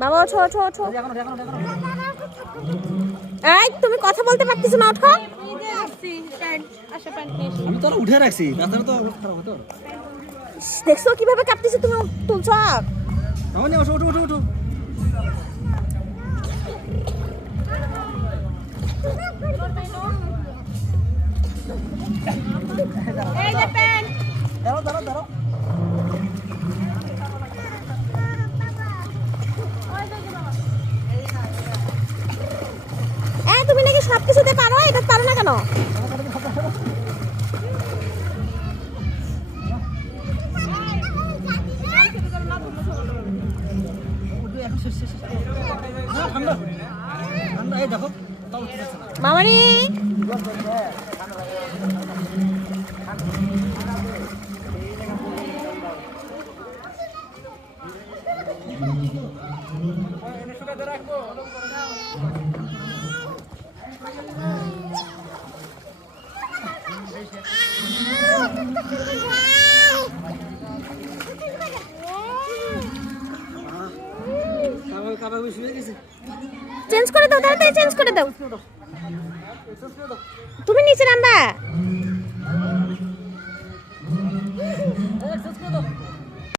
বাবা ওঠো ওঠো ওঠো। এই তুমি কথা বলতে পারতেছো না, ওঠো। আমি তো উঠে রাখছি, তাছাড়া তো অবস্থা খারাপ হতো। দেখছো কিভাবে কাঁপতেছে, তুমি তুলছো। মামনি ওঠো ওঠো ওঠো ওঠো। এই যে পেন দাঁড়াও দাঁড়াও দাঁড়াও। এই তুমি নাকি সব কিছুতে পারো, এটা পারো না কেন? ঠান্ডা ঠান্ডা, এই দেখো মামারি চেঞ্জ করে দাও, তাড়াতাড়ি চেঞ্জ করে দাও। তুমি নিচে নামবা।